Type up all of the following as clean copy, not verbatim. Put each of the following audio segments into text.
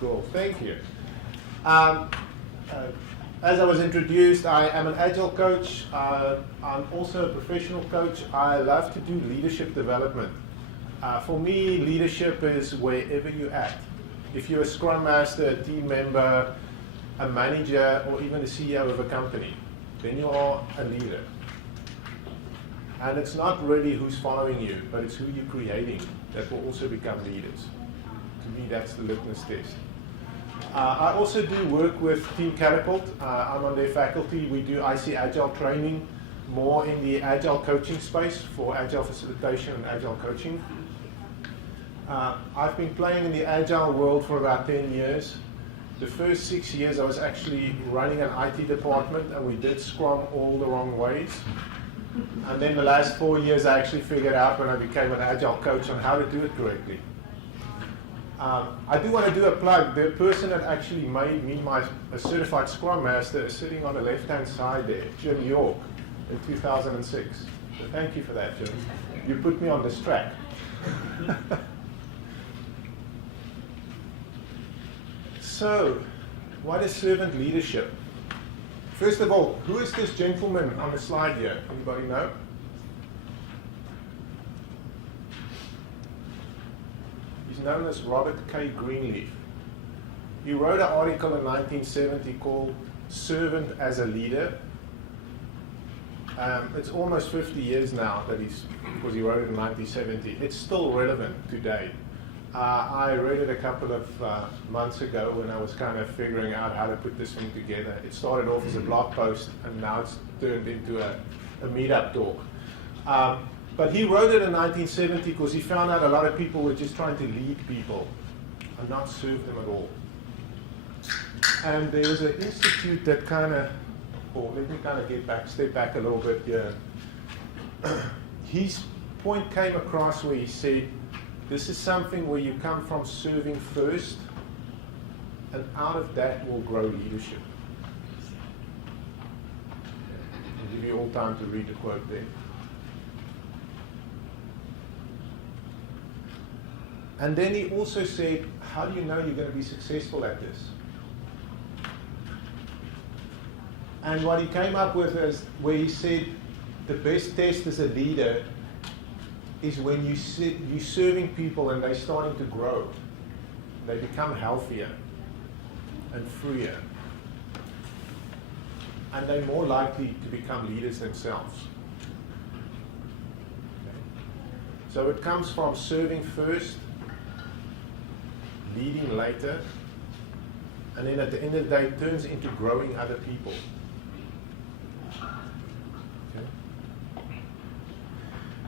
Cool, thank you. As I was introduced, I am an Agile coach. I'm also a professional coach. I love to do leadership development. For me, leadership is wherever you're at. If you're a Scrum Master, a team member, a manager, or even the CEO of a company, then you are a leader. And it's not really who's following you, but it's who you're creating that will also become leaders. To me, that's the litmus test. I also do work with Team Catapult. I'm on their faculty. We do IC Agile training, more in the Agile coaching space for Agile facilitation and Agile coaching. I've been playing in the Agile world for about 10 years. The first 6 years I was actually running an IT department, and we did Scrum all the wrong ways. And then the last 4 years I actually figured out, when I became an Agile coach, on how to do it correctly. I do want to do a plug. The person that actually made me a certified Scrum Master is sitting on the left-hand side there, Jim York, in 2006. So thank you for that, Jim. You put me on this track. So, what is servant leadership? First of all, who is this gentleman on the slide here? Anybody know? He's known as Robert K. Greenleaf. He wrote an article in 1970 called Servant as a Leader. It's almost 50 years now because he wrote it in 1970. It's still relevant today. I read it a couple of months ago when I was kind of figuring out how to put this thing together. It started off as a blog post, and now it's turned into a meetup talk. But he wrote it in 1970 because he found out a lot of people were just trying to lead people and not serve them at all. And there was an institute that kind of, let me kind of step back a little bit here. His point came across where he said, this is something where you come from serving first, and out of that will grow leadership. I'll give you all time to read the quote there. And then he also said, how do you know you're going to be successful at this? And what he came up with is where he said, the best test as a leader is when you're serving people and they're starting to grow. They become healthier and freer. And they're more likely to become leaders themselves. Okay. So it comes from serving first, leading later, and then at the end of the day it turns into growing other people. Okay.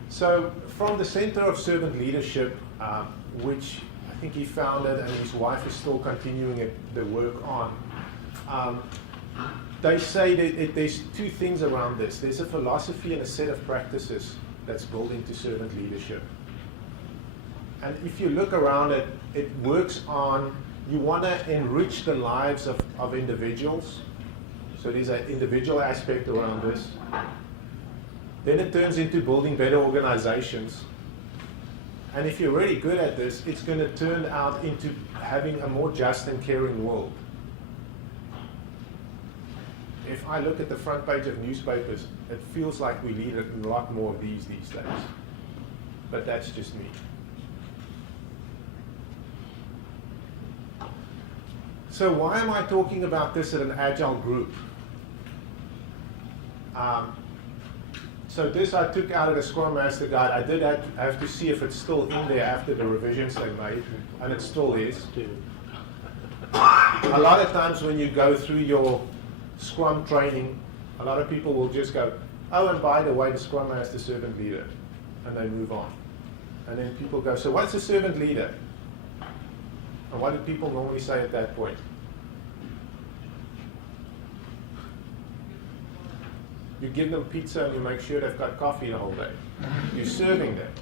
So from the Center of Servant Leadership, which I think he founded and his wife is still continuing the work on, they say that there's two things around this. There's a philosophy and a set of practices that's built into servant leadership. And if you look around it, it works on, you want to enrich the lives of individuals. So there's an individual aspect around this. Then it turns into building better organizations. And if you're really good at this, it's going to turn out into having a more just and caring world. If I look at the front page of newspapers, it feels like we need a lot more of these days. But that's just me. So why am I talking about this at an Agile group? So this I took out of the Scrum Master Guide. I did have to see if it's still in there after the revisions they made, and it still is. A lot of times when you go through your Scrum training, a lot of people will just go, oh, and by the way, the Scrum Master servant leader, and they move on. And then people go, so what's a servant leader? And what do people normally say at that point? You give them pizza and you make sure they've got coffee the whole day. You're serving them.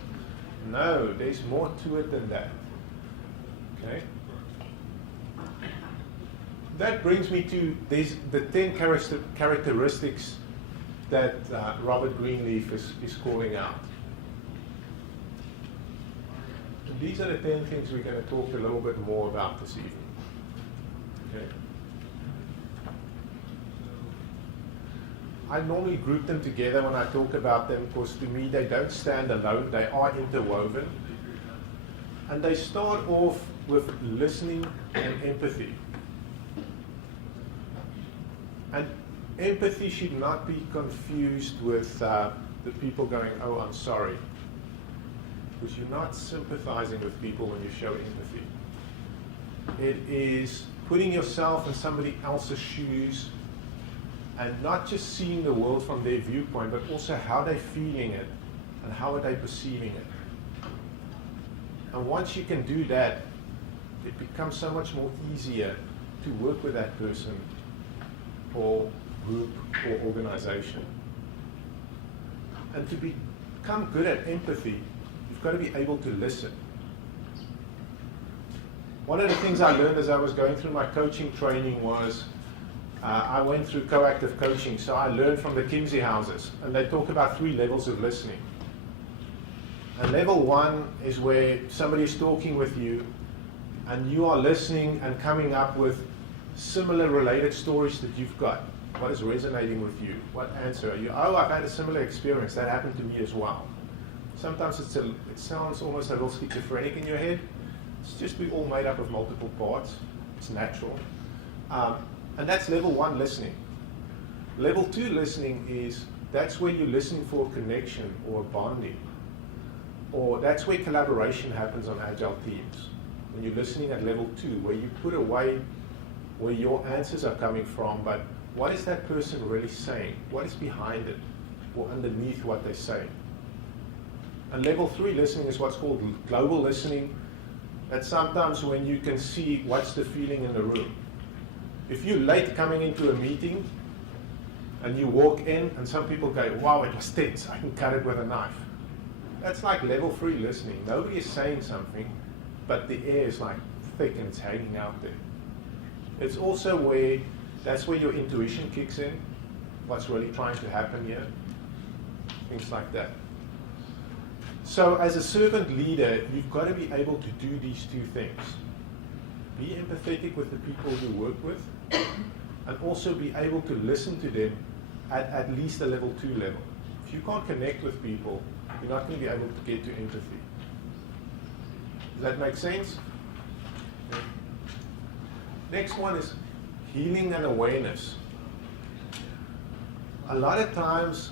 No, there's more to it than that. Okay? That brings me to the 10 characteristics that Robert Greenleaf is calling out. And these are the 10 things we're going to talk a little bit more about this evening. Okay. I normally group them together when I talk about them because to me they don't stand alone, they are interwoven. And they start off with listening and empathy. And empathy should not be confused with the people going, oh, I'm sorry. Because you're not sympathizing with people when you show empathy. It is putting yourself in somebody else's shoes and not just seeing the world from their viewpoint, but also how they're feeling it and how are they perceiving it. And once you can do that, it becomes so much more easier to work with that person or group or organization. And to become good at empathy, you've got to be able to listen. One of the things I learned as I was going through my coaching training was I went through coactive coaching, so I learned from the Kinsey houses, and they talk about 3 levels of listening. And level 1 is where somebody is talking with you, and you are listening and coming up with similar related stories that you've got. What is resonating with you? What answer are you? Oh, I've had a similar experience. That happened to me as well. Sometimes it sounds almost a little schizophrenic in your head. It's just we're all made up of multiple parts. It's natural. And that's level 1 listening. Level 2 listening is, that's where you're listening for a connection or a bonding. Or that's where collaboration happens on agile teams. When you're listening at level 2, where you put away where your answers are coming from, but what is that person really saying? What is behind it or underneath what they're saying? And level 3 listening is what's called global listening. That's sometimes when you can see what's the feeling in the room. If you're late coming into a meeting and you walk in and some people go, wow, it was tense, I can cut it with a knife. That's like level 3 listening. Nobody is saying something, but the air is like thick and it's hanging out there. It's also where, that's where your intuition kicks in, what's really trying to happen here, things like that. So as a servant leader, you've got to be able to do these 2 things. Be empathetic with the people you work with, and also be able to listen to them at least a level 2 level. If you can't connect with people, you're not going to be able to get to empathy. Does that make sense? Okay. Next one is healing and awareness. A lot of times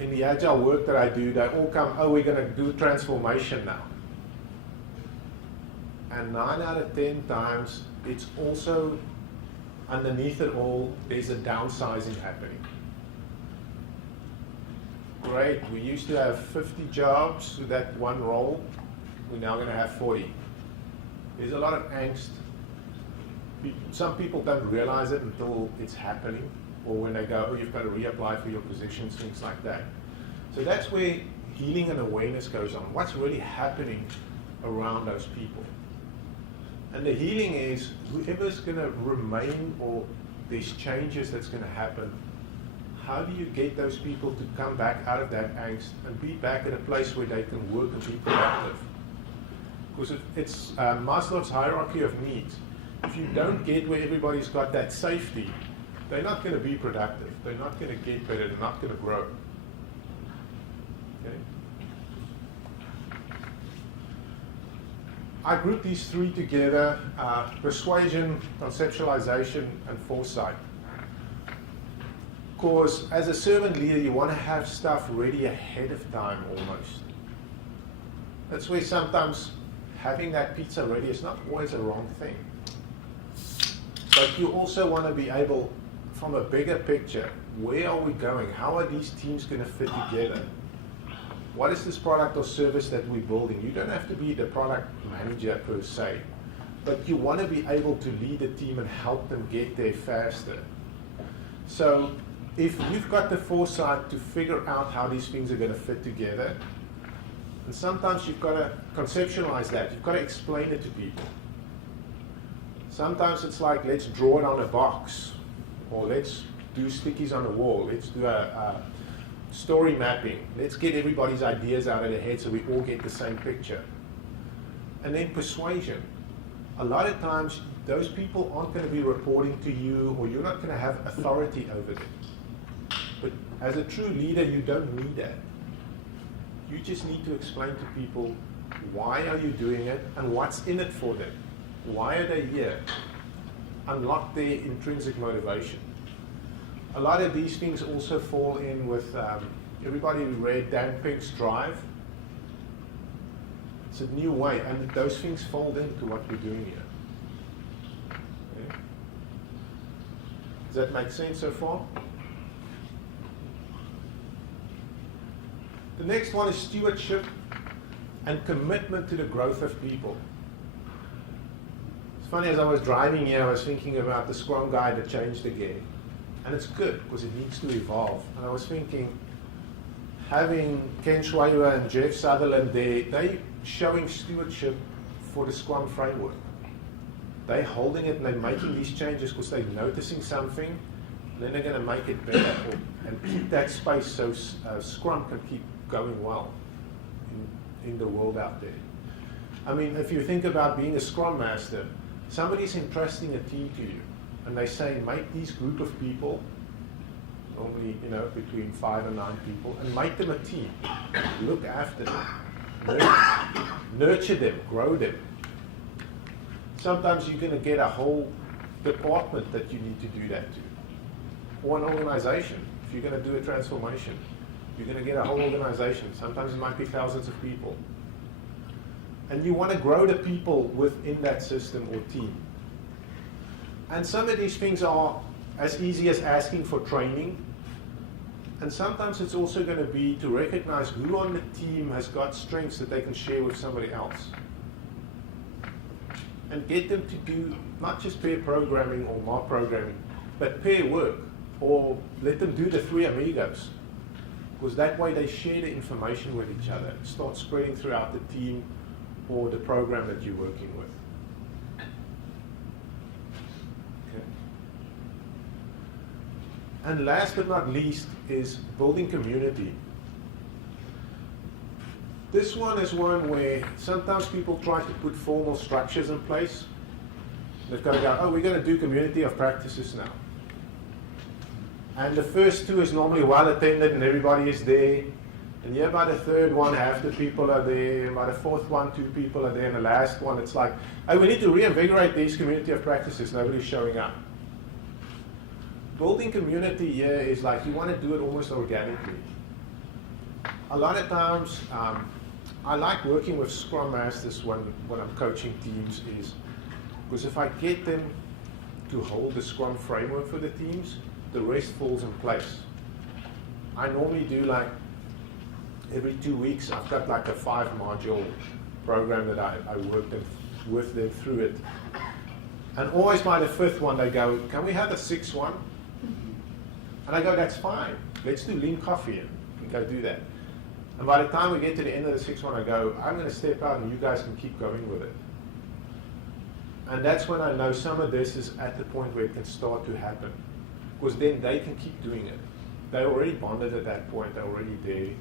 in the agile work that I do, they all come, oh, we're going to do transformation now. And 9 out of 10 times, it's also, underneath it all, there's a downsizing happening. Great, we used to have 50 jobs to that one role. We're now going to have 40. There's a lot of angst. Some people don't realize it until it's happening, or when they go, oh, you've got to reapply for your positions, things like that. So that's where healing and awareness goes on. What's really happening around those people? And the healing is whoever's going to remain, or there's changes that's going to happen, how do you get those people to come back out of that angst and be back at a place where they can work and be productive? Because it's Maslow's hierarchy of needs. If you don't get where everybody's got that safety, they're not going to be productive. They're not going to get better. They're not going to grow. Okay? I group these 3 together, persuasion, conceptualization, and foresight. Because as a servant leader, you want to have stuff ready ahead of time almost. That's where sometimes having that pizza ready is not always a wrong thing. But you also want to be able, from a bigger picture, where are we going? How are these teams going to fit together? What is this product or service that we're building? You don't have to be the product manager per se, but you want to be able to lead a team and help them get there faster. So if you've got the foresight to figure out how these things are going to fit together, and sometimes you've got to conceptualize that, you've got to explain it to people. Sometimes it's like, let's draw it on a box, or let's do stickies on the wall, let's do a story mapping, let's get everybody's ideas out of their head so we all get the same picture. And then persuasion. a lot of times those people aren't going to be reporting to you, or you're not going to have authority over them. But as a true leader, you don't need that. You just need to explain to people why are you doing it and what's in it for them. Why are they here? Unlock their intrinsic motivation. A lot of these things also fall in with everybody who read Dan Pink's Drive. It's a new way, and those things fold into what we're doing here. Okay. Does that make sense so far? The next one is stewardship and commitment to the growth of people. It's funny, as I was driving here, I was thinking about the Scrum guide that changed again. And it's good, because it needs to evolve. And I was thinking, having Ken Schwaber and Jeff Sutherland there, they showing stewardship for the Scrum framework. They're holding it and they're making these changes because they're noticing something, and then they're going to make it better and keep that space so Scrum can keep going well in the world out there. I mean, if you think about being a Scrum Master, somebody's entrusting a team to you, and they say, make these group of people, normally, between 5 and 9 people, and make them a team. Look after them. Nurture them, grow them. Sometimes you're going to get a whole department that you need to do that to. Or an organization. If you're going to do a transformation, you're going to get a whole organization. Sometimes it might be thousands of people. And you want to grow the people within that system or team. And some of these things are as easy as asking for training. And sometimes it's also going to be to recognize who on the team has got strengths that they can share with somebody else. And get them to do not just pair programming or mob programming, but pair work. Or let them do the 3 amigos. Because that way they share the information with each other. It starts spreading throughout the team or the program that you're working with. Okay. And last but not least is building community. This one is one where sometimes people try to put formal structures in place. They've got to go, oh, we're going to do community of practices now. And the first 2 is normally well attended and everybody is there. And yeah, by the 3rd one, half the people are there. And by the 4th one, 2 people are there. And the last one, it's like, hey, we need to reinvigorate these community of practices. Nobody's showing up. Building community here is like you want to do it almost organically. A lot of times, I like working with Scrum Masters when I'm coaching teams is because if I get them to hold the Scrum framework for the teams, the rest falls in place. I normally do like every 2 weeks, I've got like a 5-module program that I work with them through it. And always by the 5th one, they go, can we have a 6th one? And I go, that's fine. Let's do lean coffee and go do that. And by the time we get to the end of the 6th one, I go, I'm going to step out and you guys can keep going with it. And that's when I know some of this is at the point where it can start to happen. Because then they can keep doing it. They're already bonded at that point, they're already there.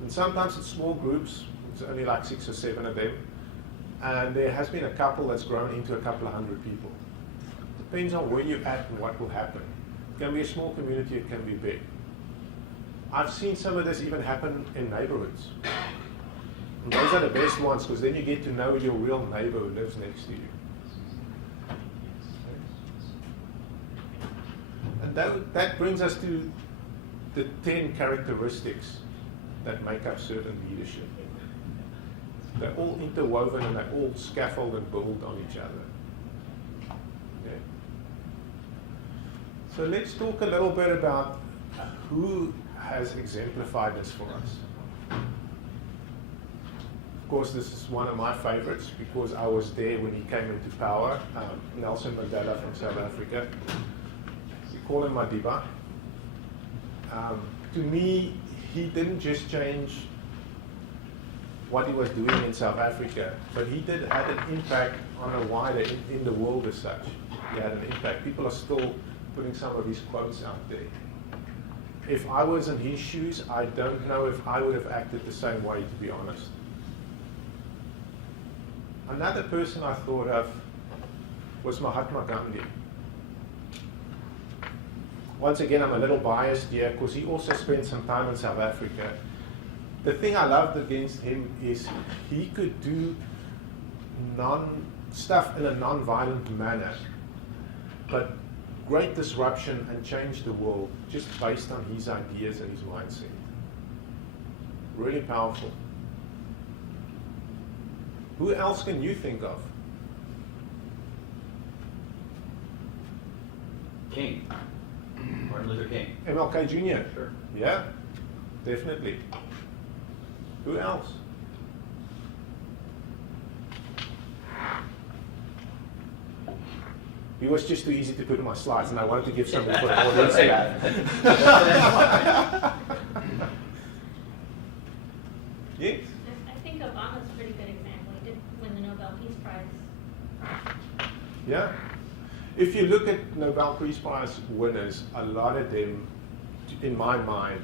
And sometimes it's small groups, it's only like 6 or 7 of them. And there has been a couple that's grown into a couple of 100 people. Depends on where you're at and what will happen. It can be a small community, it can be big. I've seen some of this even happen in neighborhoods. And those are the best ones because then you get to know your real neighbor who lives next to you. And that brings us to the 10 characteristics that make up servant leadership. They're all interwoven and they all scaffold and build on each other. Okay. So let's talk a little bit about who has exemplified this for us. Of course, this is one of my favorites because I was there when he came into power, Nelson Mandela from South Africa. We call him Madiba. To me, he didn't just change what he was doing in South Africa, but he did have an impact on a wider, in the world as such. He had an impact. People are still putting some of his quotes out there. If I was in his shoes, I don't know if I would have acted the same way, to be honest. Another person I thought of was Mahatma Gandhi. Once again, I'm a little biased here because he also spent some time in South Africa. The thing I loved against him is he could do stuff in a non-violent manner, but great disruption and change the world just based on his ideas and his mindset. Really powerful. Who else can you think of? King. Martin Luther King. MLK Jr. Sure. Yeah, definitely. Who else? He was just too easy to put in my slides, and I wanted to give something for the audience. Yes? I think Obama's a pretty good example. He did win the Nobel Peace Prize. Yeah. If you look at Nobel Peace Prize winners, a lot of them, in my mind,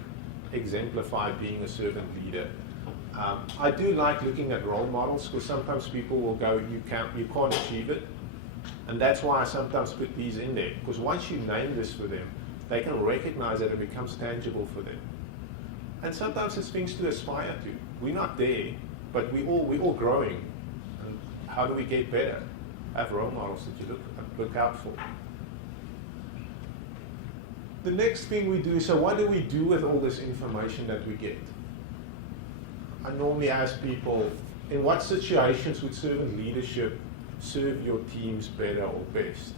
exemplify being a servant leader. I do like looking at role models because sometimes people will go, you can't achieve it. And that's why I sometimes put these in there, because once you name this for them, they can recognize it and it becomes tangible for them. And sometimes it's things to aspire to. We're not there, but we're all growing. And how do we get better? Have role models that you look out for. The next thing we do, so what do we do with all this information that we get? I normally ask people, in what situations would servant leadership serve your teams better or best?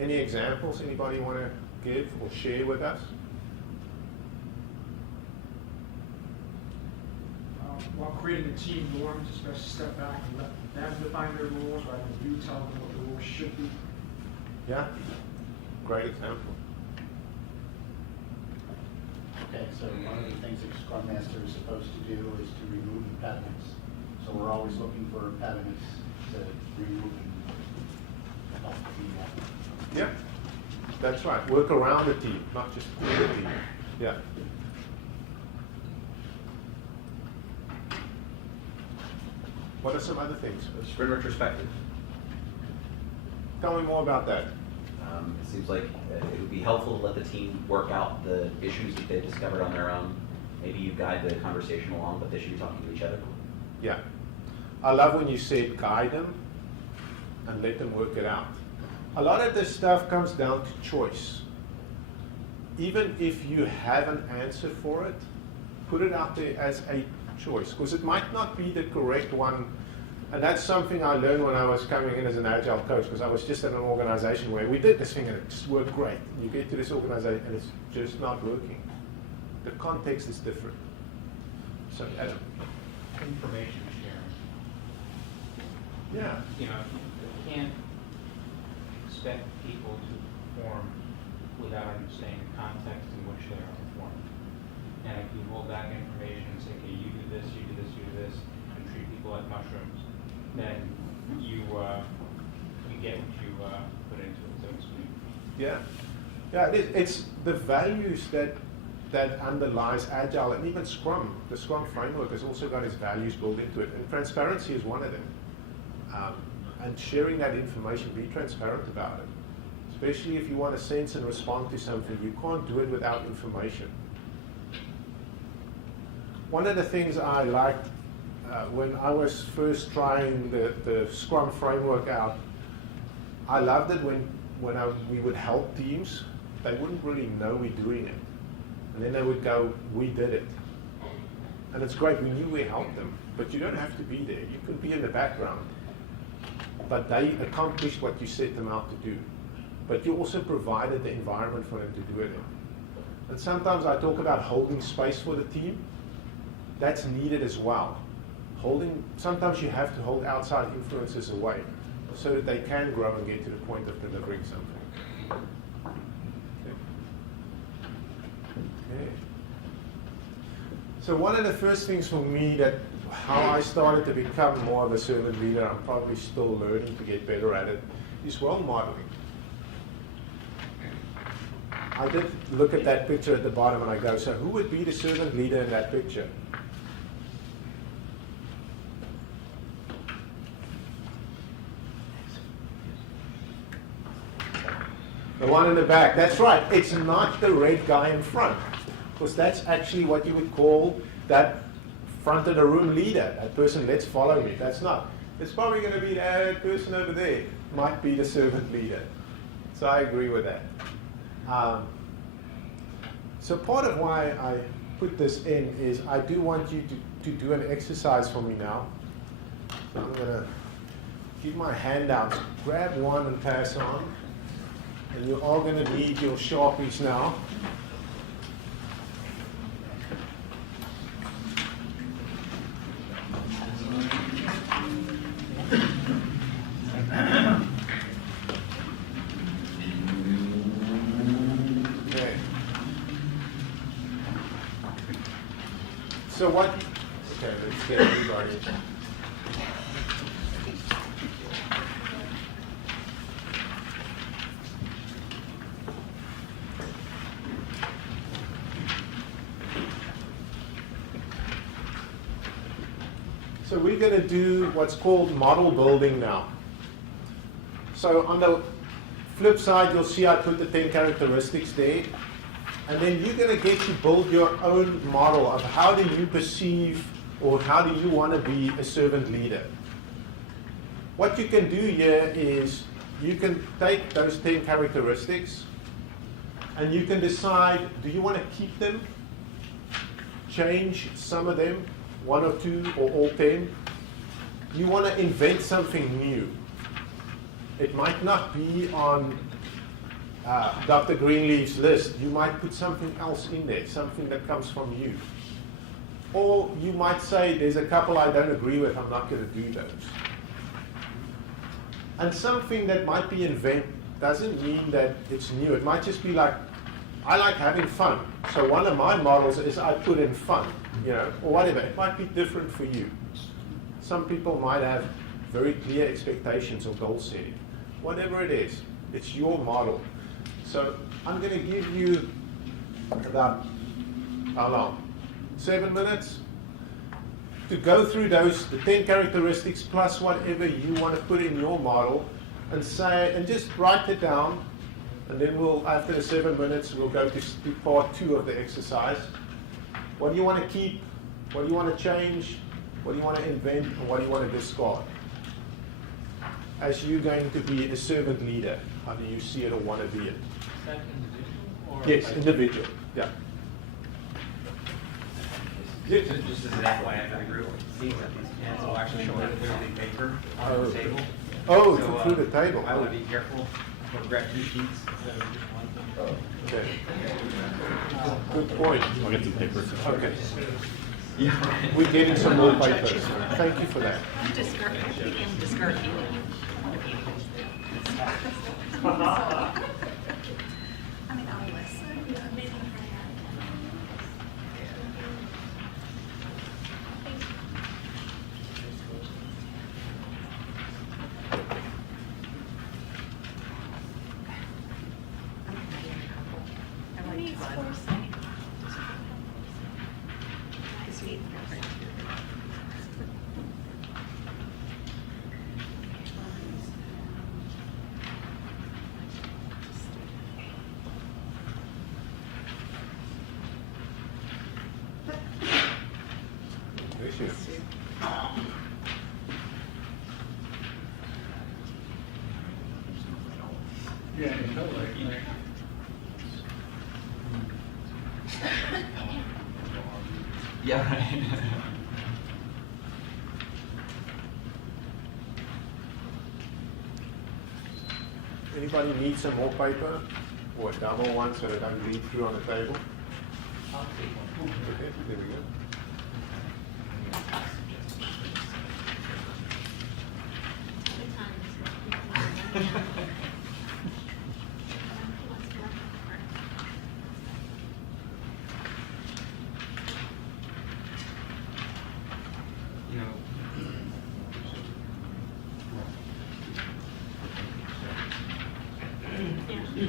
Any examples anybody want to give or share with us? While creating the team norms, especially step back and let them define their rules rather than you tell them what the rules should be. Yeah, great example. Okay, so one of the things that Scrum Master is supposed to do is to remove impediments. So we're always looking for impediments to remove and help the team out. Yeah, that's right. Work around the team, not just for the team. Yeah. What are some other things? Sprint retrospective. Tell me more about that. It seems like it would be helpful to let the team work out the issues that they've discovered on their own. Maybe you guide the conversation along, but they should be talking to each other. Yeah. I love when you said guide them and let them work it out. A lot of this stuff comes down to choice. Even if you have an answer for it, put it out there as a choice, because it might not be the correct one. And that's something I learned when I was coming in as an agile coach, because I was just in an organization where we did this thing and it just worked great. You get to this organization and it's just not working. The context is different. So, Adam. Information sharing. Yeah. You know, you can't expect people to perform without understanding the context in which they are performing. And if you hold back information and say, okay, you do this, you do this, you do this, and treat people like mushrooms, then you get what you put into it, so to speak. Yeah. Yeah, it's the values that underlies Agile, and even Scrum. The Scrum framework has also got its values built into it, and transparency is one of them. And sharing that information, be transparent about it. Especially if you want to sense and respond to something, you can't do it without information. One of the things I liked when I was first trying the Scrum framework out, I loved it when we would help teams. They wouldn't really know we're doing it. And then they would go, we did it. And it's great, we knew we helped them, but you don't have to be there. You can be in the background. But they accomplished what you set them out to do. But you also provided the environment for them to do it in. And sometimes I talk about holding space for the team. That's needed as well. Sometimes you have to hold outside influences away so that they can grow and get to the point of delivering something. Okay. So one of the first things for me how I started to become more of a servant leader, I'm probably still learning to get better at it, is role modeling. I did look at that picture at the bottom and I go, so who would be the servant leader in that picture? The one in the back, that's right. It's not the red guy in front, because that's actually what you would call that front of the room leader. That person, let's follow me. That's not. It's probably going to be that person over there, might be the servant leader. So I agree with that. So part of why I put this in is I do want you to do an exercise for me now. So I'm going to give my handouts, grab one and pass on. And you are going to need your Sharpies now. Okay. So what? Okay, let's get everybody. So we're going to do what's called model building now. So on the flip side, you'll see I put the 10 characteristics there. And then you're going to get to build your own model of how do you perceive or how do you want to be a servant leader. What you can do here is you can take those 10 characteristics and you can decide, do you want to keep them, change some of them, 1 or 2 or all 10. You want to invent something new. It might not be on Dr. Greenleaf's list. You might put something else in there, something that comes from you. Or you might say, there's a couple I don't agree with, I'm not going to do those. And something that might be invented doesn't mean that it's new. It might just be like, I like having fun. So one of my models is I put in fun, or whatever. It might be different for you. Some people might have very clear expectations or goal setting. Whatever it is, it's your model. So I'm going to give you about, how long? 7 minutes to go through the 10 characteristics plus whatever you want to put in your model and say, and just write it down. And then after the 7 minutes, we'll go to part 2 of the exercise. What do you want to keep? What do you want to change? What do you want to invent? And what do you want to discard? As you're going to be a servant leader, how do you see it or want to be it? Is that individual or? Yes, individual. Yeah. Just as an FYI for the group, it seems that these plans will actually show up clearly in paper on the table. Oh, So, through the table. I would be careful. We'll grab 2 sheets instead of just one. Okay. Good point. I'll get some paper. Okay. Yeah, right. We're getting some more papers. Thank you for that. Discard, we can discard any. I mean, I'll listen. I like fun. Sweet. Thank you. Yeah, Yeah, right. Anybody need some more paper or a double one so that I don't leave through on the table? I'll take one. Okay, there we go. Good times. You know, Yeah.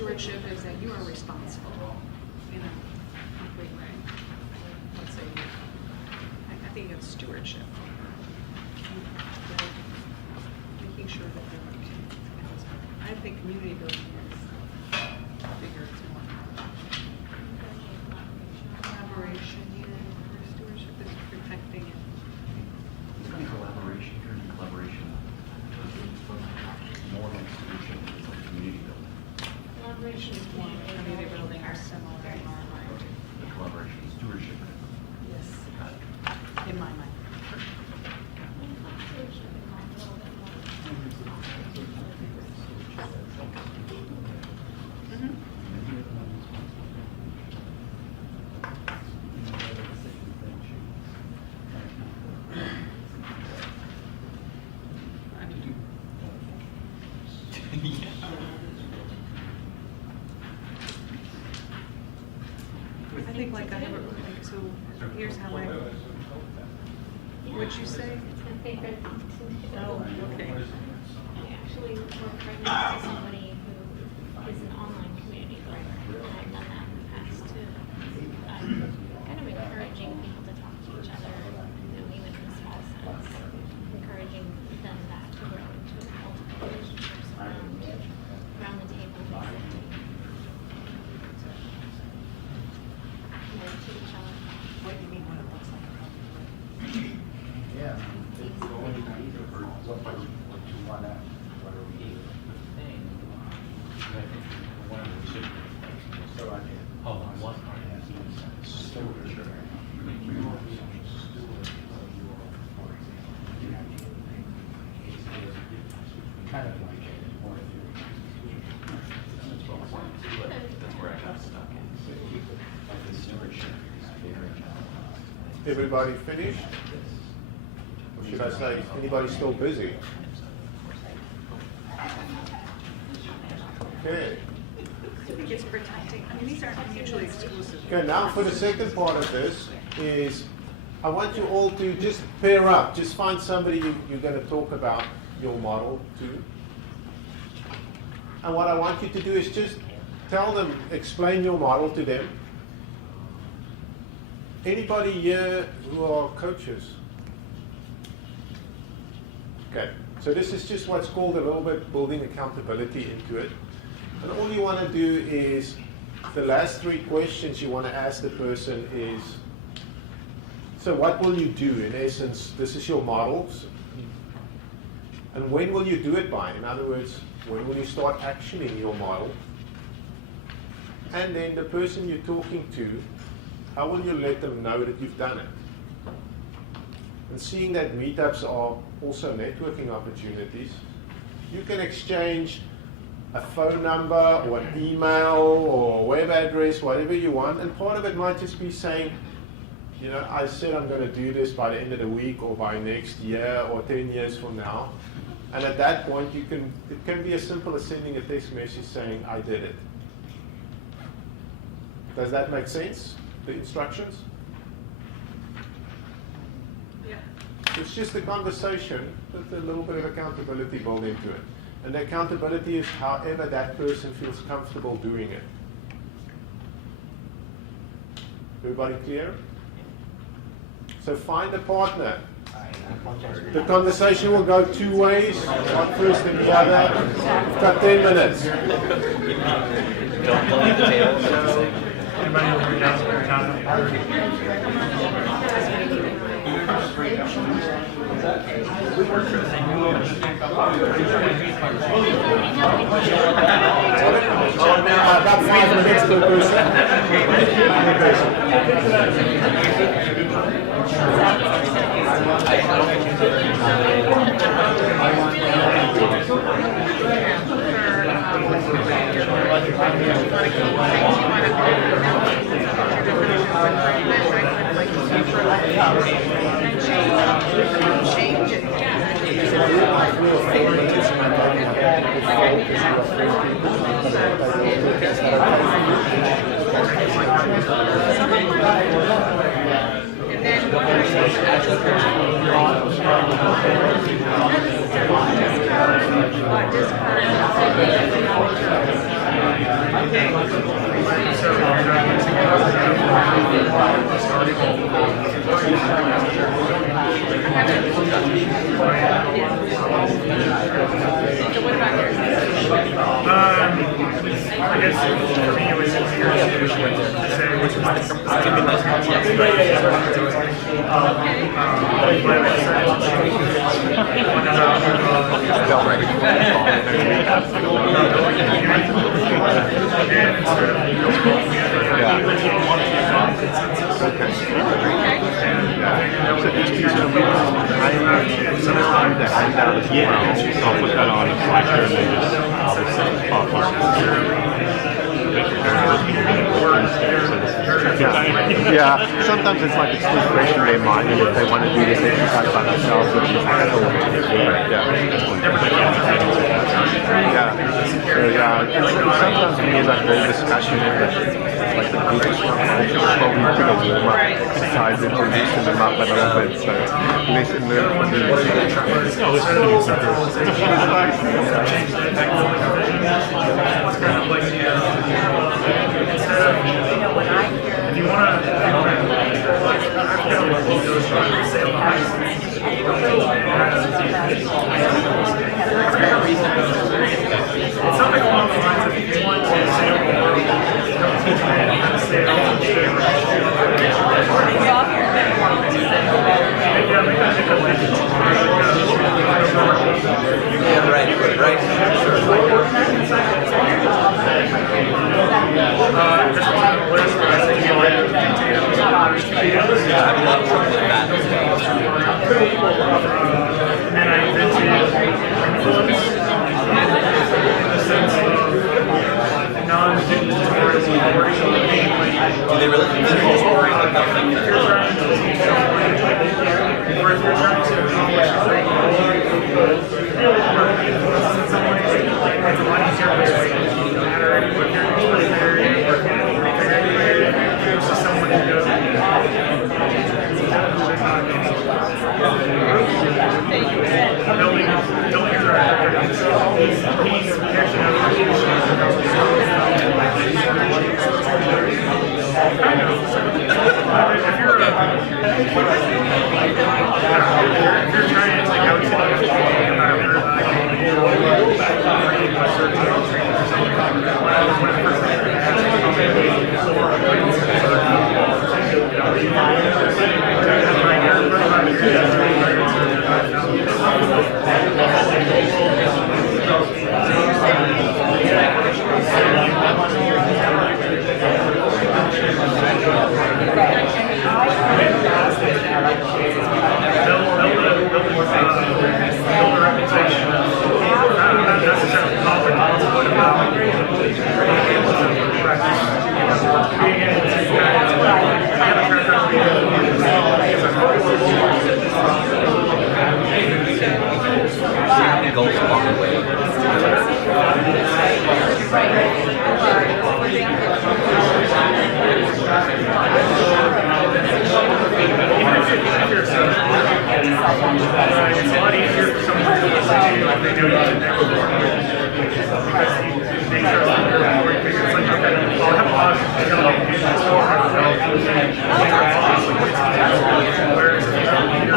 stewardship is that you are responsible, in a complete way. Let's say, I think it's stewardship. Making sure that they're okay. I think community building is bigger, it's more. Collaboration, stewardship is protecting it. Collaboration, collaboration. More than solution, it's like community building. Collaboration is one. Community building are similar in my mind. Collaboration, stewardship. Yes, Got it. in my mind. Mhm. I think like I have a, like, so here's how I, what'd you say? It's my favorite thing to do. Oh, okay. I actually work right next to somebody who is an online community builder, and I've done that in the past too. I'm kind of encouraging people to talk to each other, even in a small sense, encouraging them that to grow into multiple relationships around the table, basically. To each other. What do you mean, what it looks like? Yeah. What you want to, what are we doing? Thing, I think one of the recipients, So I did. hold on, what part? Stewardship. Kind of like it, more That's where I got stuck. Like the stewardship is very challenging. Everybody finished? Or should I say, anybody still busy? Okay. I think it's protecting, I mean, these aren't mutually exclusive. Okay, now for the second part of this is, I want you all to just pair up. Just find somebody you're going to talk about your model to. And what I want you to do is just tell them, explain your model to them. Anybody here who are coaches? Okay, so this is just what's called a little bit building accountability into it. And all you want to do is, the last 3 questions you want to ask the person is, so what will you do? In essence, this is your models. And when will you do it by? In other words, when will you start actioning your model? And then the person you're talking to, how will you let them know that you've done it? And seeing that meetups are also networking opportunities, you can exchange a phone number or an email or a web address, whatever you want. And part of it might just be saying, you know, I said I'm going to do this by the end of the week or by next year or 10 years from now. And at that point, it can be as simple as sending a text message saying, I did it. Does that make sense, the instructions? Yeah. It's just a conversation with a little bit of accountability built into it. And the accountability is however that person feels comfortable doing it. Everybody clear? So find a partner. The conversation will go 2 ways, one first and the other. We've got 10 minutes. Don't believe the table. Anybody over here? About 5 minutes per Change it. So what about yours? I guess for me it was easier to say which was the most Sometimes the handout as well, so I'll put that on a slideshow and then just obviously pop yeah, sometimes it's like exclusion they might, and if they want to do this exercise by themselves, which is so sometimes we need like the discussion with like the group of Scrum Masters before we do the warm-up exercise and loosen them up a little bit, so lesson learned if you want to, it's something along the lines of if you want to say don't teach me how to say Yeah, right. Just one on the list, I think you like I have a lot of trouble with that as well. and I invented influence in the sense of non-dictatorial authority. Do they really think that it's boring? Like, I think If you're trying to teach someone, or if you're trying to accomplish a goal, in some ways it's a lot easier to no matter what you're extraordinary or versus someone who doesn't. Building if you're trying to go goals along the way. It's a lot easier for someone to do if they do it in their because the nature of the work is like, okay, I'll have a lot of skill in this whereas if you don't need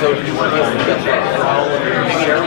So do you want to do that for all of your inspiration.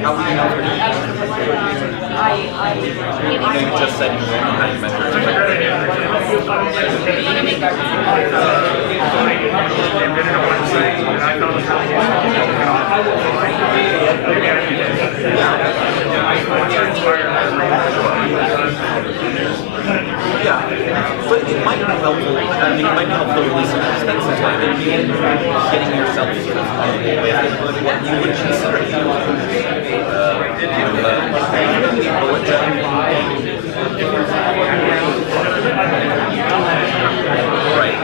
How would you know? You just said you were behind mentors. Yeah, but it might be helpful. I mean, it might be helpful at least to spend some time in getting yourself sort of comfortable with what you would consider bullet journal. Right.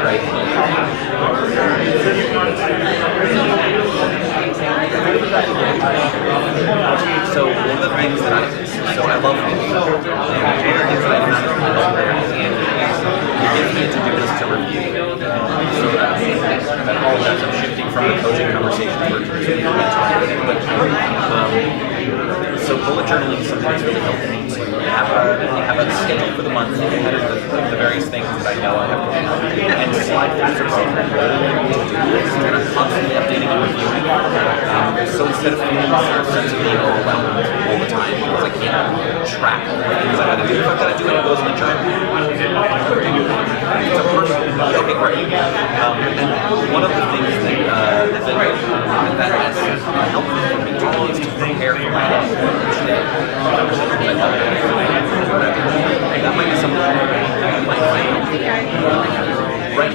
So one of the things that I love reading, and one of the things that I found really helpful is it gives me a to-do list to review. So that all that I'm shifting from the coaching conversation to the mentoring. So bullet journaling is something that's really helpful me to have a schedule for the month ahead of the various things that I know I have to do, and slide through sort of to-do list, and I'm constantly updating and reviewing. So instead of feeling sort of sense of being overwhelmed all the time, because I can't track all the things I got to do. If I've got to do it, it goes in the journal. It's a personal. Okay, great. And one of the things that has helped me for me is to prepare for my day. That might be something you might find helpful. Right.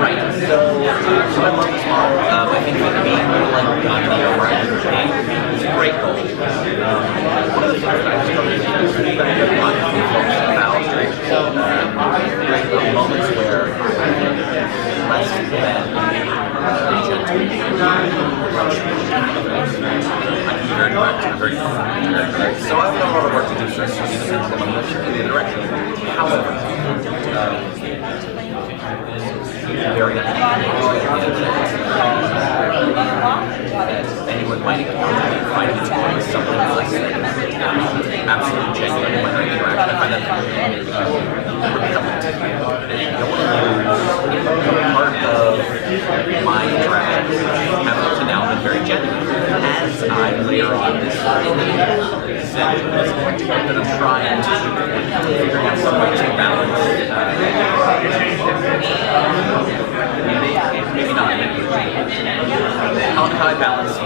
Right. So I love this model. I think that being like is a great goal. One of the things that I struggle with is that I'm not focused about moments where less than very direct, very direct. So I've got a lot of work to do for swinging the pendulum in the other direction. However, very anyone might encounter finding it's going with someone else absolutely genuine in my interaction. I find that repellent. I don't want to lose part of my interaction have up to now been very genuine. As I layer on this that I'm trying to figure out some way to balance maybe not how I balance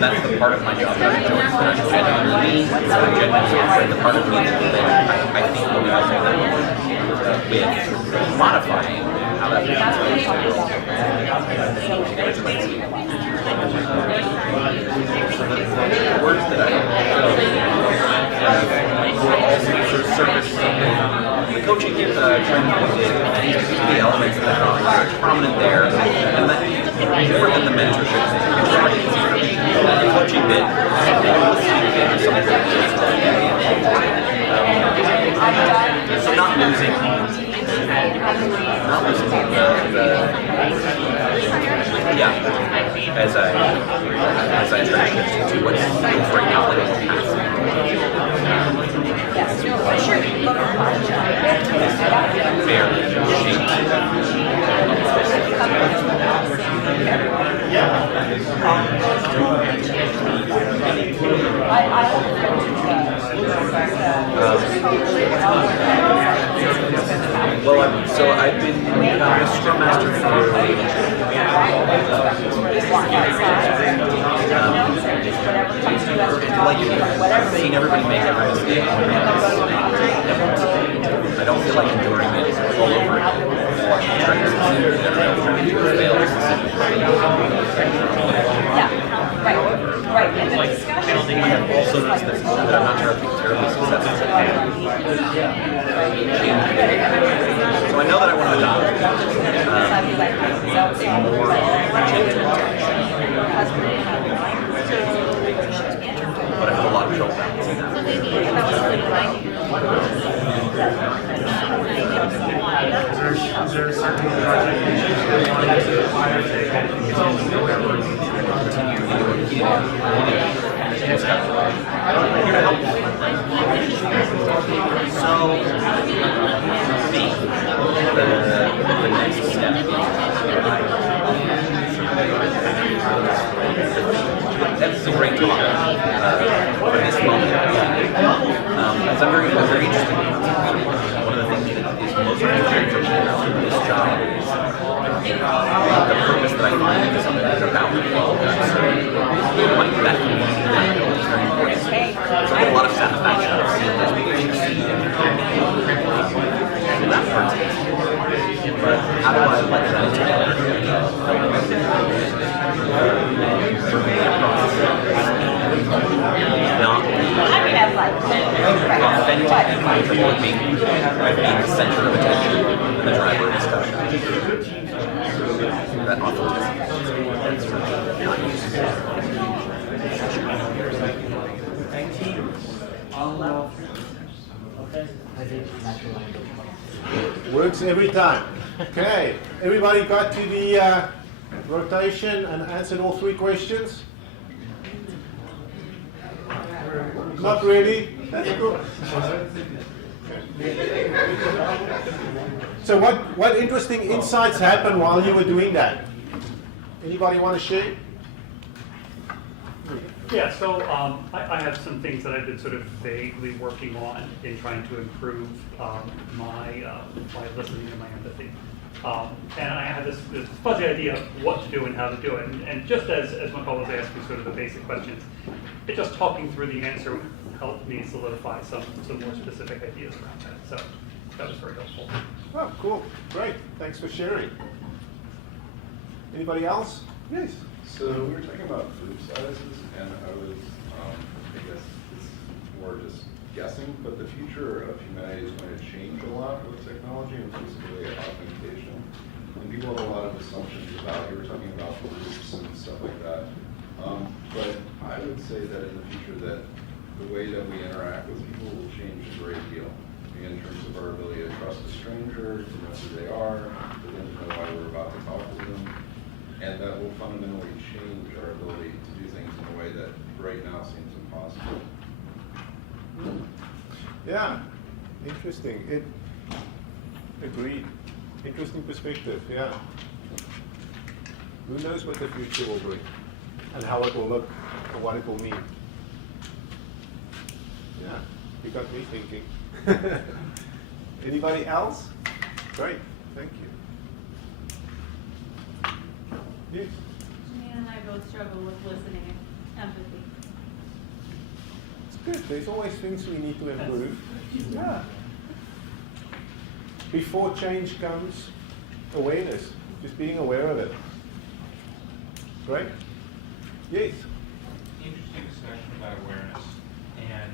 that's the part of my job that I enjoy, that I'm genuinely me, that I'm genuinely offering the part of me that I think will be helpful with modifying how that the words that I will also sort of surface the coaching training the elements that are prominent there, and that more than the mentorship thing. The coaching bit, so not losing as I transition to what's right now like well, so I've been a Scrum Master for I've seen everybody make every mistake. I don't feel like enduring it all over again. Watching trainers fail. Right. I have also noticed that I'm not terribly successful. So I know that I want to adopt more gentle touch. But I have a lot of trouble balancing that. The next step that's a great talk for this moment. It's a very interesting one of the things that is most important for this job is the purpose that I find is about people. Like that is very important. So I get a lot of satisfaction out of seeing those people succeed in that part. But how do I let them authentic and comfortable with being the center of attention and the driver of discussion. That authenticity. That's not Works every time. Okay, everybody got to the rotation and answered all 3 questions? Not really? That's good. So what interesting insights happened while you were doing that? Anybody want to share? Yeah, so I have some things that I've been sort of vaguely working on in trying to improve my listening and my empathy. And I had this fuzzy idea of what to do and how to do it. And just as McCall was asking sort of the basic questions, it just talking through the answer helped me solidify some more specific ideas around that. So that was very helpful. Oh, cool. Great. Thanks for sharing. Anybody else? Yes. So we were talking about group sizes, and I was, I guess it's more just guessing, but the future of humanity is going to change a lot with technology and specifically augmentation. And people have a lot of assumptions about, you were talking about groups and stuff like that. But I would say that in the future that the way that we interact with people will change a great deal in terms of our ability to trust a stranger, to know who they are, for them to know why we're about to talk to them. And that will fundamentally change our ability to do things in a way that right now seems impossible. Yeah, interesting. Agreed. Interesting perspective, yeah. Who knows what the future will bring and how it will look and what it will mean. Yeah, you got me thinking. Anybody else? Great, thank you. Yes. Janine and I both struggle with listening and empathy. It's good. There's always things we need to improve. Yeah. Before change comes awareness, just being aware of it. Right? Yes. Interesting discussion about awareness, and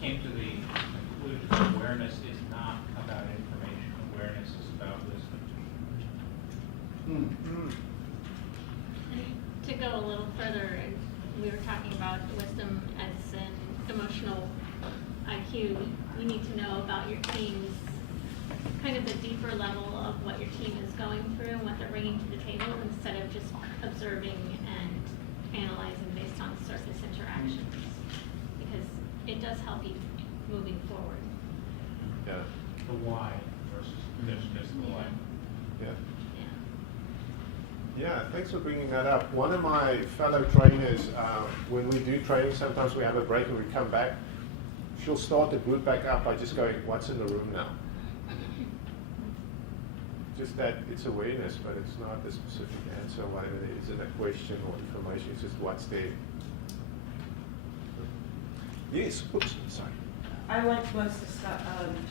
came to the conclusion that awareness is not about information. Awareness is about wisdom. To go a little further, we were talking about wisdom as an emotional IQ. We need to know about your team's kind of the deeper level of what your team is going through and what they're bringing to the table instead of just observing and analyzing based on surface interactions, because it does help you moving forward. Yeah. The why versus just the why. Yeah. Yeah, thanks for bringing that up. One of my fellow trainers, when we do training, sometimes we have a break and we come back. She'll start the group back up by just going, "What's in the room now?" Just that it's awareness, but it's not a specific answer, whether it isn't a question or information, it's just what's there. Yes, oops, sorry. I liked most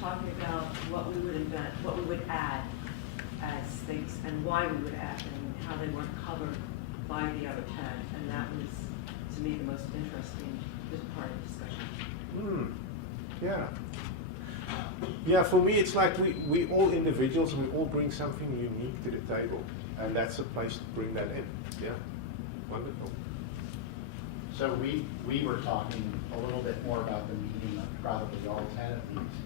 talking about what we would invent, what we would add as things, and why we would add them, and how they weren't covered by the other 10. And that was, to me, the most interesting part of the discussion. Yeah. Yeah, for me, it's like we all individuals, we all bring something unique to the table. And that's a place to bring that in. Yeah, wonderful. So we were talking a little bit more about the meeting of probably all 10 of these.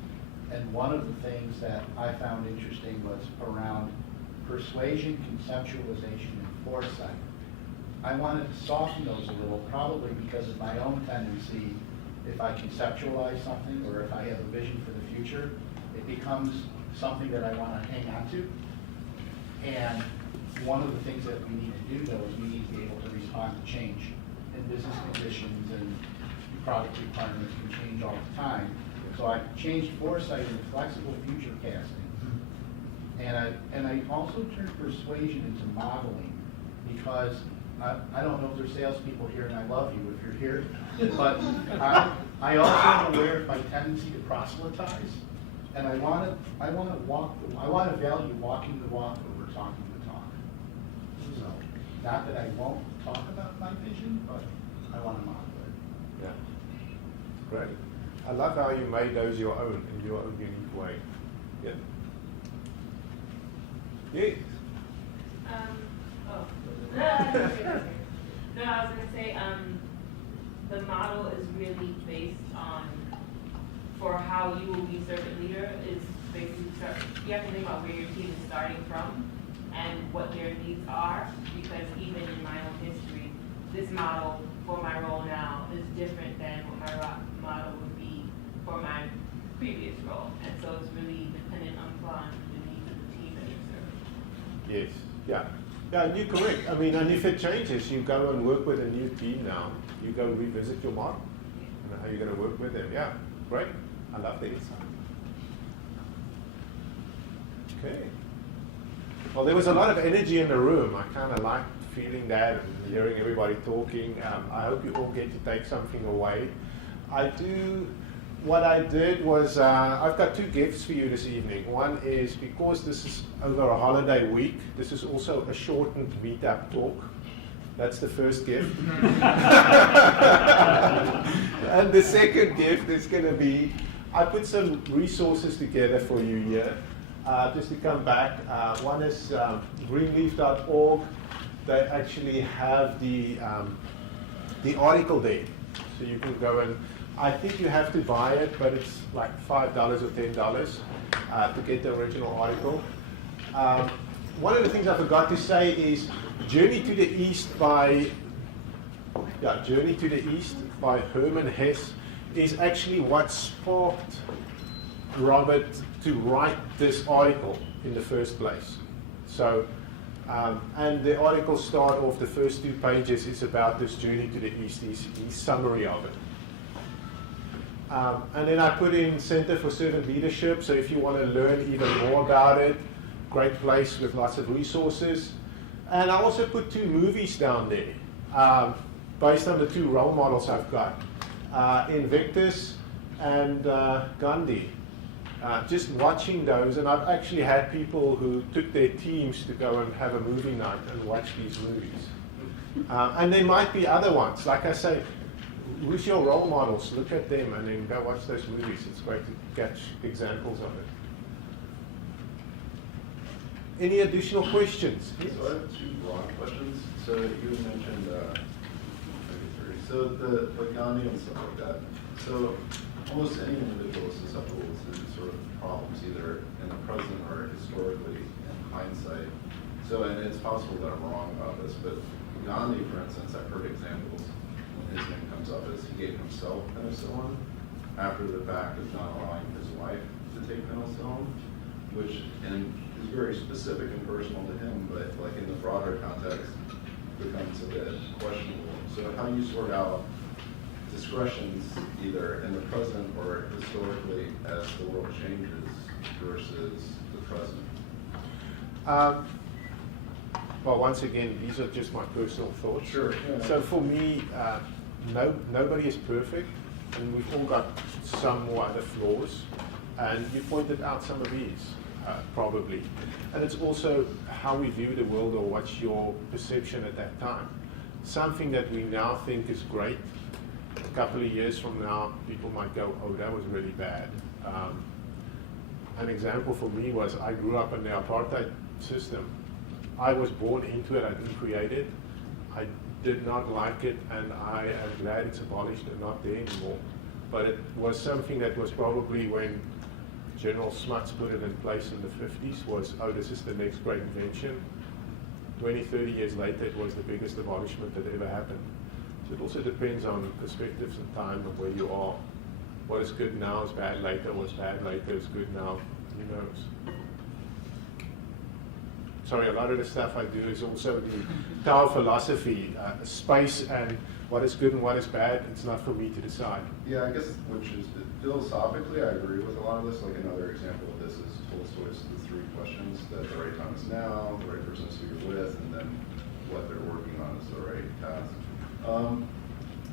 And one of the things that I found interesting was around persuasion, conceptualization, and foresight. I wanted to soften those a little, probably because of my own tendency. If I conceptualize something or if I have a vision for the future, it becomes something that I want to hang on to. And one of the things that we need to do, though, is we need to be able to respond to change. And business conditions and product requirements can change all the time. So I changed foresight into flexible future casting. And I also turned persuasion into modeling, because I don't know if there's salespeople here, and I love you if you're here, but I also am aware of my tendency to proselytize, and I want to value walking the walk over talking the talk. So, not that I won't talk about my vision, but I want to model it. Yeah, great. I love how you made those your own in your own unique way. Yeah. Yes. No, I was gonna say, the model is really based on, for how you will be servant leader, is basically, you have to think about where your team is starting from and what their needs are, because even in my own history, this model for my role now is different than what my model would be for my previous role. And so it's really dependent upon the needs of the team that you're serving. Yes. Yeah. Yeah, and you're correct. I mean, and if it changes, you go and work with a new team now. You go revisit your model and how you're going to work with them. Yeah, great. I love that. Okay. Well, there was a lot of energy in the room. I kind of liked feeling that and hearing everybody talking. I hope you all get to take something away. What I did was, I've got two gifts for you this evening. One is, because this is over a holiday week, this is also a shortened meetup talk. That's the first gift. And the second gift is going to be, I put some resources together for you here, just to come back. One is greenleaf.org. They actually have the article there. So you can go and, I think you have to buy it, but it's like $5 or $10 to get the original article. One of the things I forgot to say is Journey to the East by Herman Hesse is actually what sparked Robert to write this article in the first place. So, and the article start off, the first 2 pages is about this journey to the East, his summary of it. And then I put in Center for Servant Leadership, so if you want to learn even more about it, great place with lots of resources. And I also put 2 movies down there, based on the 2 role models I've got, Invictus and Gandhi. Just watching those, and I've actually had people who took their teams to go and have a movie night and watch these movies. And there might be other ones, like I say, who's your role models? Look at them and then go watch those movies. It's great to catch examples of it. Any additional questions? So I have 2 broad questions. So you mentioned, so the Gandhi and stuff like that. So almost any individual is susceptible to sort of problems, either in the present or historically in hindsight. So, and it's possible that I'm wrong about this, but Gandhi, for instance, I've heard examples when his name comes up as he gave himself penicillin after the fact of not allowing his wife to take penicillin, which is very specific and personal to him, but like in the broader context becomes a bit questionable. So how you sort out discretions either in the present or historically as the world changes versus the present? Well, once again, these are just my personal thoughts. Sure. Yeah. So for me, nobody is perfect, and we've all got some or other flaws. And you pointed out some of these, probably. And it's also how we view the world, or what's your perception at that time. Something that we now think is great, a couple of years from now, people might go, oh, that was really bad. An example for me was I grew up in the apartheid system. I was born into it, I didn't create it. I did not like it, and I am glad it's abolished and not there anymore. But it was something that was probably when General Smuts put it in place in the 50s was, oh, this is the next great invention. 20, 30 years later, it was the biggest abolishment that ever happened. So it also depends on perspectives and time and where you are. What is good now is bad later, what's bad later is good now, who knows. Sorry, a lot of the stuff I do is also the Tao philosophy, space and what is good and what is bad, it's not for me to decide. Yeah, I guess, which is, philosophically, I agree with a lot of this. Like another example of this is Tolstoy's The Three Questions, that the right time is now, the right person is who you're with, and then what they're working on is the right task.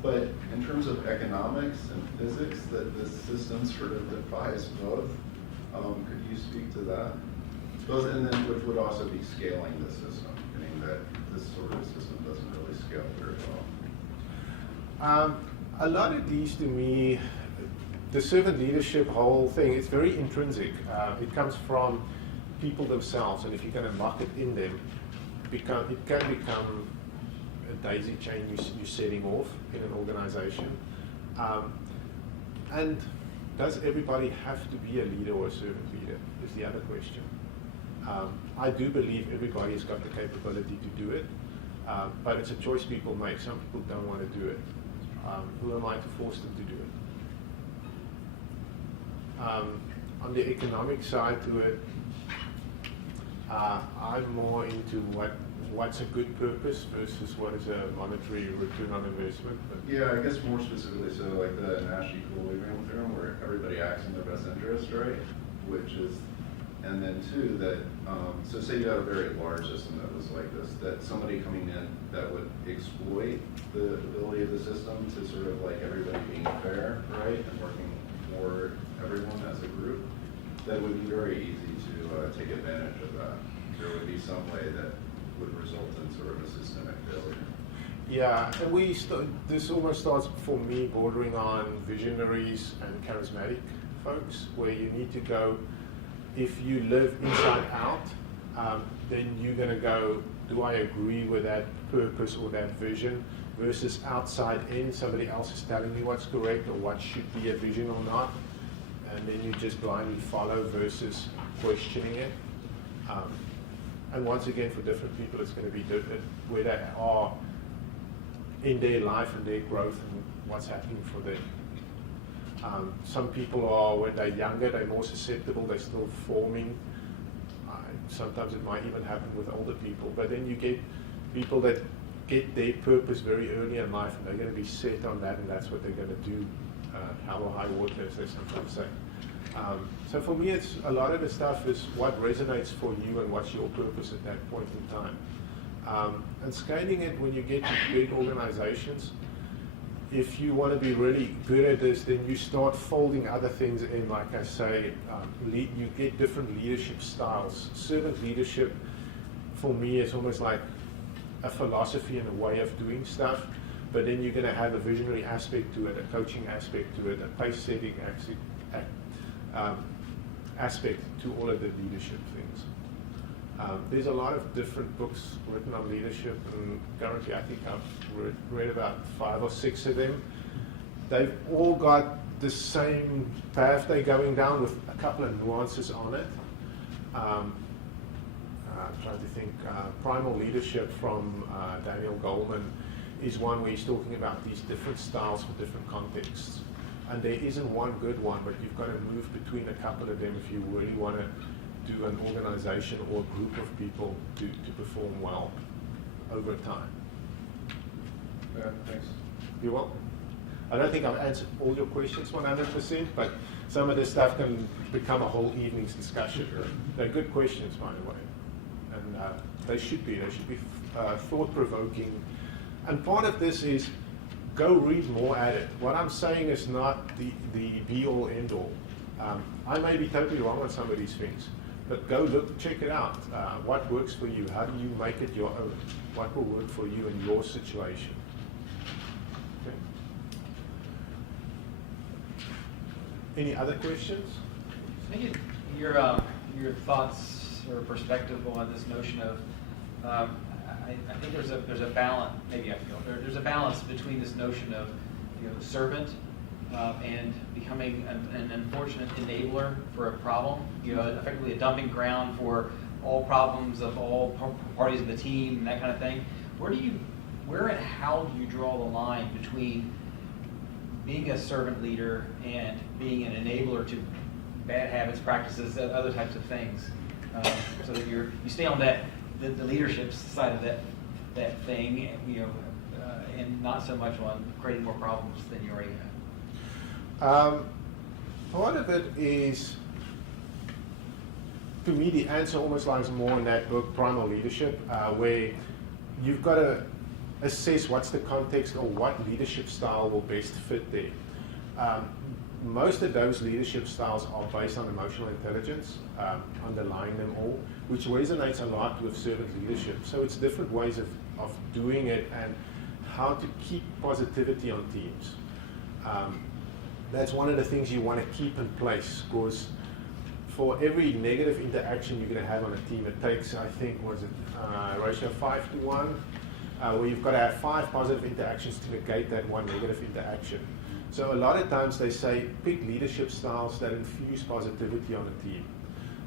But in terms of economics and physics, that this system sort of defies both. Could you speak to that? Both, and then which would also be scaling the system, meaning that this sort of system doesn't really scale very well. A lot of these, to me, the servant leadership whole thing, it's very intrinsic. It comes from people themselves, and if you're going to lock it in them, it can become a daisy chain you're setting off in an organization. And does everybody have to be a leader or a servant leader is the other question. I do believe everybody has got the capability to do it, but it's a choice people make. Some people don't want to do it. Who am I to force them to do it? On the economic side to it, I'm more into what's a good purpose versus what is a monetary return on investment. But yeah, I guess more specifically, so like the Nash equilibrium theorem, where everybody acts in their best interest, right? Which is, and then two, that, so say you had a very large system that was like this, that somebody coming in that would exploit the ability of the system to sort of like everybody being fair, right? And working for everyone as a group, that would be very easy to take advantage of that. There would be some way that would result in sort of a systemic failure. yeah, and this almost starts for me bordering on visionaries and charismatic folks, where you need to go, if you live inside out, then you're going to go, do I agree with that purpose or that vision, versus outside in, somebody else is telling me what's correct or what should be a vision or not, and then you just blindly follow versus questioning it. And once again, for different people, it's going to be different where they are in their life and their growth and what's happening for them. Some people are, when they're younger, they're more susceptible, they're still forming. Sometimes it might even happen with older people, but then you get people that get their purpose very early in life and they're going to be set on that, and that's what they're going to do, hell or high water, as they sometimes say. So for me, it's a lot of the stuff is what resonates for you and what's your purpose at that point in time. And scaling it when you get to big organizations, if you want to be really good at this, then you start folding other things in. Like I say, you get different leadership styles. Servant leadership, for me, is almost like a philosophy and a way of doing stuff, but then you're going to have a visionary aspect to it, a coaching aspect to it, a pace-setting aspect to all of the leadership things. There's a lot of different books written on leadership, and currently I think I've read about 5 or 6 of them. They've all got the same path they're going down with a couple of nuances on it. I'm trying to think. Primal Leadership from Daniel Goleman is one where he's talking about these different styles for different contexts. And there isn't one good one, but you've got to move between a couple of them if you really want to do an organization or a group of people to perform well over time. Yeah, thanks. You're welcome. I don't think I've answered all your questions 100%, but some of this stuff can become a whole evening's discussion. They're good questions, by the way. And they should be thought-provoking. And part of this is go read more at it. What I'm saying is not the be-all, end-all. I may be totally wrong on some of these things, but go look, check it out. What works for you? How do you make it your own? What will work for you in your situation? Okay. Any other questions? Maybe your thoughts or perspective on this notion of I think there's a balance. Maybe I feel there's a balance between this notion of servant and becoming an unfortunate enabler for a problem, effectively a dumping ground for all problems of all parties of the team and that kind of thing. Where and how do you draw the line between being a servant leader and being an enabler to bad habits, practices, other types of things, so that you stay on the leadership side of that thing, and not so much on creating more problems than you already have? Part of it is, to me, the answer almost lies more in that book, Primal Leadership, where you've got to assess what's the context or what leadership style will best fit there. Most of those leadership styles are based on emotional intelligence, underlying them all, which resonates a lot with servant leadership. So it's different ways of doing it and how to keep positivity on teams. That's one of the things you want to keep in place, because for every negative interaction you're going to have on a team, it takes, I think, ratio 5-to-1, where you've got to have 5 positive interactions to negate that one negative interaction. So a lot of times they say pick leadership styles that infuse positivity on a team.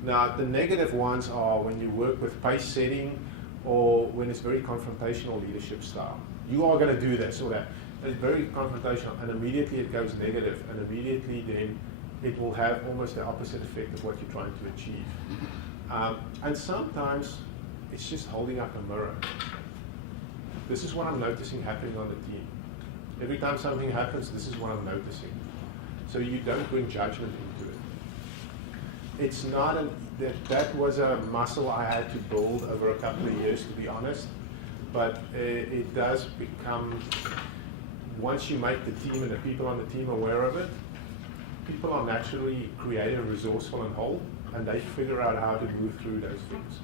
Now the negative ones are when you work with pace setting or when it's very confrontational leadership style. You are going to do this or that. It's very confrontational and immediately it goes negative and immediately then it will have almost the opposite effect of what you're trying to achieve. And sometimes it's just holding up a mirror. This is what I'm noticing happening on the team. Every time something happens, this is what I'm noticing. So you don't bring judgment into it. It's not that was a muscle I had to build over a couple of years, to be honest. But it does become, once you make the team and the people on the team aware of it, people are naturally creative, resourceful, and whole, and they figure out how to move through those things.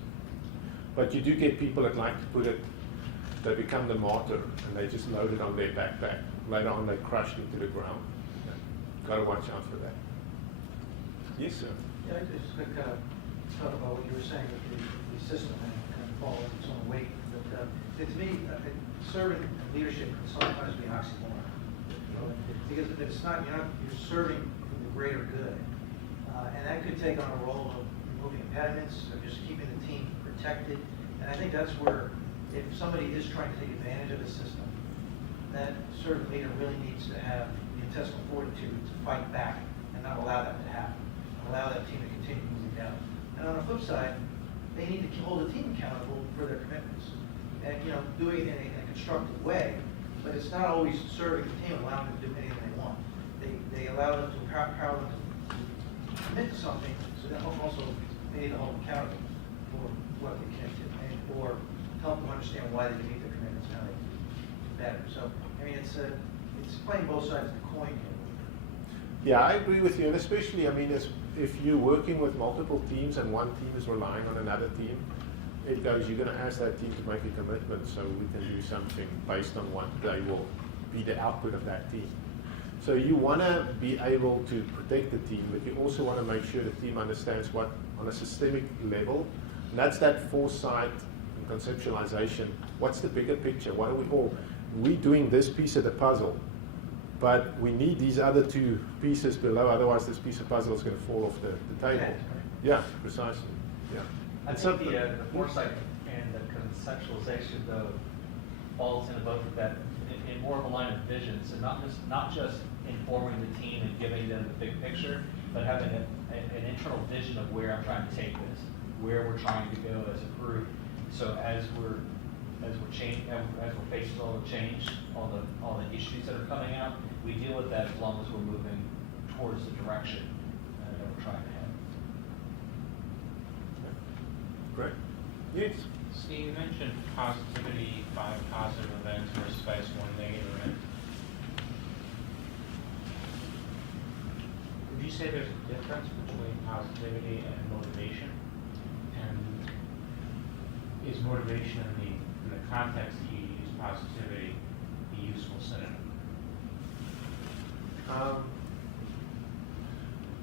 But you do get people that like to put it, they become the martyr, and they just load it on their backpack. Later on, they crushed into the ground. Got to watch out for that. Yes, sir. Yeah, I just kind of talk about what you were saying with the system and fall in its own weight. But to me, servant leadership can sometimes be an oxymoron. Because if it's not, you're serving for the greater good. And that could take on a role of removing impediments, or just keeping the team protected. And I think that's where, if somebody is trying to take advantage of the system, that servant leader really needs to have the intestinal fortitude to fight back and not allow that to happen. Allow that team to continue moving down. And on the flip side, they need to hold the team accountable for their commitments. And doing it in a constructive way, but it's not always serving the team, allowing them to do anything they want. They allow them to empower them to commit to something, so then also they need to hold them accountable for what they can do, or help them understand why they can meet their commitments and how they can do better. So, I mean, it's playing both sides of the coin here. Yeah, I agree with you, and especially, I mean, if you're working with multiple teams and one team is relying on another team, it goes, you're going to ask that team to make a commitment so we can do something based on what they will be the output of that team. So you want to be able to protect the team, but you also want to make sure the team understands what, on a systemic level, and that's that foresight and conceptualization. What's the bigger picture? What are we all? We're doing this piece of the puzzle, but we need these other 2 pieces below, otherwise this piece of puzzle is going to fall off the table. Yeah, precisely. Yeah. I think the foresight and the conceptualization, though, falls into both of that in more of a line of vision. So not just informing the team and giving them the big picture, but having an internal vision of where I'm trying to take this, where we're trying to go as a group. So as we're facing all the change, all the issues that are coming out, we deal with that as long as we're moving towards the direction that we're trying to head. Great. Yes. Steve, you mentioned positivity, 5 positive events versus 1 negative event. Would you say there's a difference between positivity and motivation? And is motivation in the context that you use positivity a useful synonym?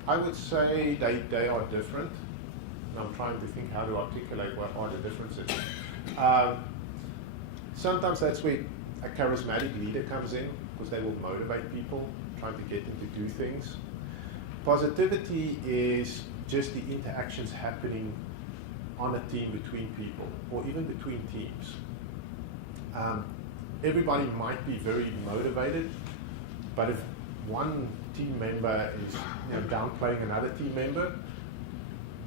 I would say they are different. And I'm trying to think how to articulate what are the differences. Sometimes that's where a charismatic leader comes in, because they will motivate people, trying to get them to do things. Positivity is just the interactions happening on a team between people, or even between teams. Everybody might be very motivated, but if one team member is downplaying another team member,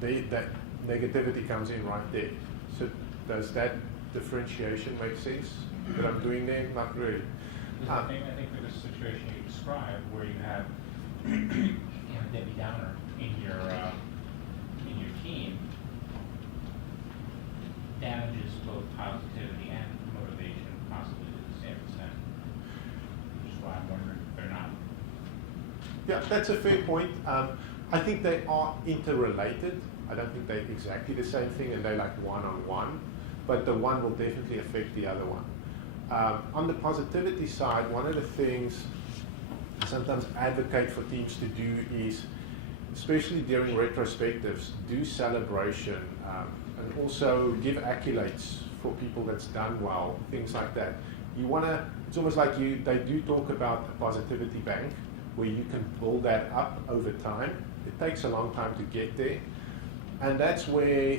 that negativity comes in right there. So does that differentiation make sense that I'm doing there? Not really. I think for this situation you described, where you have Debbie Downer in your team, damages both positivity and motivation possibly to the same extent. Which is why I'm wondering if they're not. Yeah, that's a fair point. I think they are interrelated. I don't think they're exactly the same thing, and they're like one-on-one, but the one will definitely affect the other one. On the positivity side, one of the things I sometimes advocate for teams to do is, especially during retrospectives, do celebration, and also give accolades for people that's done well, things like that. You want to, it's almost like they do talk about a positivity bank, where you can build that up over time. It takes a long time to get there. And that's where,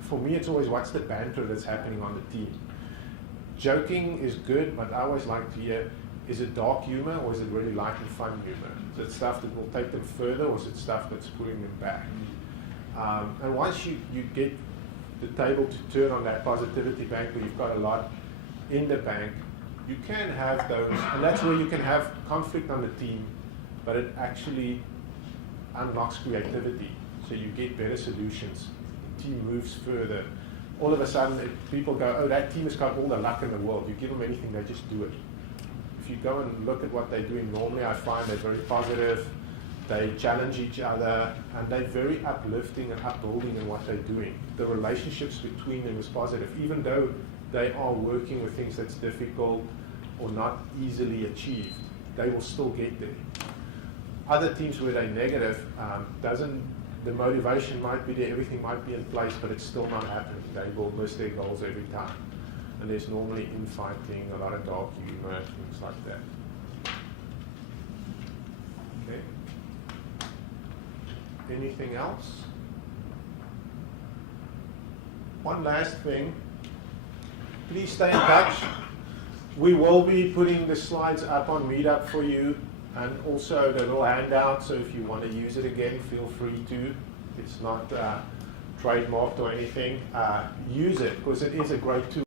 for me, it's always what's the banter that's happening on the team. Joking is good, but I always like to hear, is it dark humor or is it really light and fun humor? Is it stuff that will take them further, or is it stuff that's pulling them back? And once you get the table to turn on that positivity bank, where you've got a lot in the bank, you can have those, and that's where you can have conflict on the team, but it actually unlocks creativity. So you get better solutions. The team moves further. All of a sudden, people go, oh, that team has got all the luck in the world. You give them anything, they just do it. If you go and look at what they're doing normally, I find they're very positive. They challenge each other, and they're very uplifting and upbuilding in what they're doing. The relationships between them is positive, even though they are working with things that's difficult or not easily achieved. They will still get there. Other teams where they're negative, the motivation might be there, everything might be in place, but it's still not happening. They will miss their goals every time. And there's normally infighting, a lot of dark humor, things like that. Okay. Anything else? One last thing. Please stay in touch. We will be putting the slides up on Meetup for you, and also the little handout, so if you want to use it again, feel free to. It's not trademarked or anything. Use it, because it is a great tool.